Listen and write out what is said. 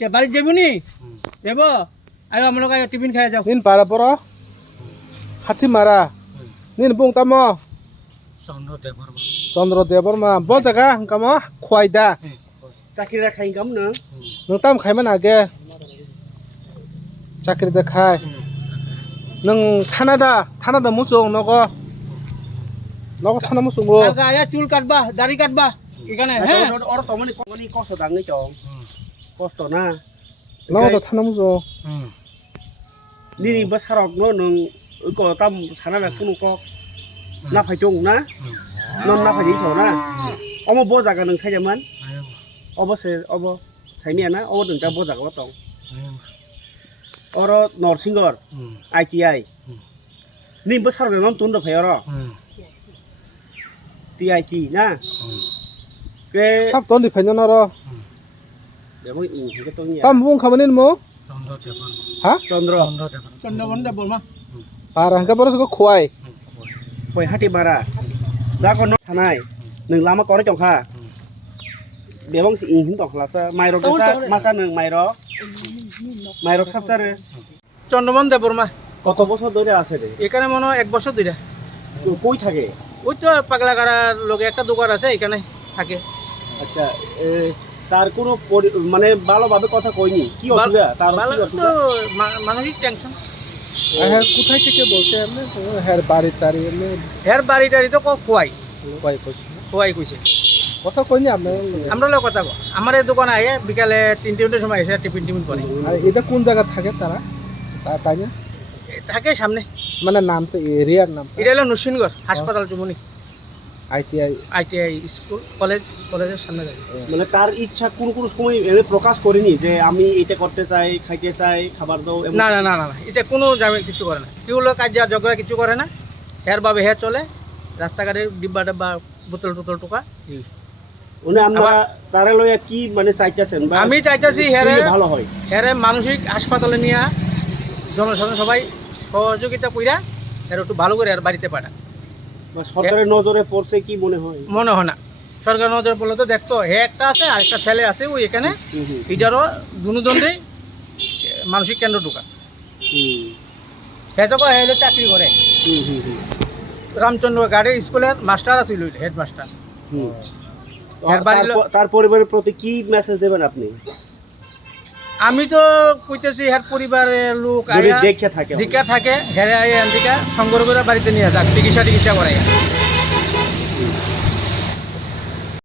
আচ্ছা বাড়ি যাবনি যাব আয়ো আমলোক আয়ো টিফিন খাই যাও নিন পারা পর হাতি মারা নিন বুং তামো চন্দ্রদেবর মা ব জায়গা হাঙ্কাম খোয়াইদা চাকরি রাখাই কাম না নং তাম খাইমান আগে চাকরি দেখাই নং থানাদা মুসুং নগো থানা মুসুং গো আগা আয়া চুল কাটবা দাড়ি কাটবা এখানে হ্যাঁ ওর তো মানে কষ্ট দাঙ্গি চং কষ্ট না নগো তো থানা মুসুং নিনি বাসারক নো নং ko tam sana na kunu ko na phai chung na non na phai so na omo bo jaga nang sai jaman obo sai mia na obo dang ta bo jaga tong oro norsinger ITI nim basar ga nam tun da phai ro TIT na ke sắp tuần thì phải cho nó rồi để mo ing ke to nya tam buông khamanin mo hả chandra চন্দ্রবন দেব মা parah ka baru suka kuai poi hati bara da ko no thanai nang lama ko chong kha bebong si ing tok la sa mai ro sa masa nang mai ro sab tare চন্দ্রবন দেবর মা কত বছর ধরে আছে রে এখানে মনে হয় 1 বছর ধরে কই থাকে ওই তো পাগলাগাড়ার লগে একটা দোকান আছে এখানে থাকে আচ্ছা তার কোনো মানে ভালোভাবে কথা কইনি কি অসুবিধা তার ভালো কি তো অসুবিধা মানসিক টেনশন হ্যাঁ কোথায় থেকে বলছে এমনি হ্যাঁ বাড়ি টাড়ি এমনি হের বাড়ি টাড়ি তো খোয়াই কয় কইছে খোয়াই কইছে কথা কইনি আপনার আমরা লোক কথা কো আমার এই দোকানে আয়ে বিকালে 3-4টার সময় এসে টিফিন করে আর এটা কোন জায়গা থাকে তারা তাই না থাকে সামনে মানে নাম তো এরিয়ার নাম এটা হলো নরসিংগড় হাসপাতাল চুমনি আইটিআই স্কুল কলেজের সামনে থাকে মানে তার ইচ্ছা কোন সময় এনে প্রকাশ করেনি যে আমি এটা করতে চাই খাইতে চাই খাবার দাও না না না না এটা কোনো জামে কিছু করে না কেউ লোক কাজ ঝগড়া কিছু করে না হের বাবে হে চলে রাস্তাঘাটের ডিব্বা ডাব্বা বোতল টোতল টোকা উনি আমরা তারে লইয়া কি মানে চাইতেছেন আমি চাইতেছি হেরে ভালো হয় হেরে মানসিক হাসপাতালে নিয়ে জনসাধারণ সবাই সহযোগিতা কইরা এর একটু ভালো করে আর বাড়িতে পাঠা সরকারের নজরে পড়ছে কি মনে হয় মনে হয় না সরকার নজরে পড়লে তো দেখতো হে একটা আছে আর একটা ছেলে আছে ওই এখানে এটারও দুজনেই মানসিক কেন্দ্র ঢোকা হে তো হে চাকরি করে রামচন্দ্র গাড়ি স্কুলের মাস্টার আছিল হেড মাস্টার তার পরিবারের প্রতি কি মেসেজ দেবেন আপনি আমি তো কইতেছি হের পরিবারের লোক দেখা থাকে হেরে আইয়া সংগ্রহ করে বাড়িতে নিয়ে যাক চিকিৎসা করাইয়া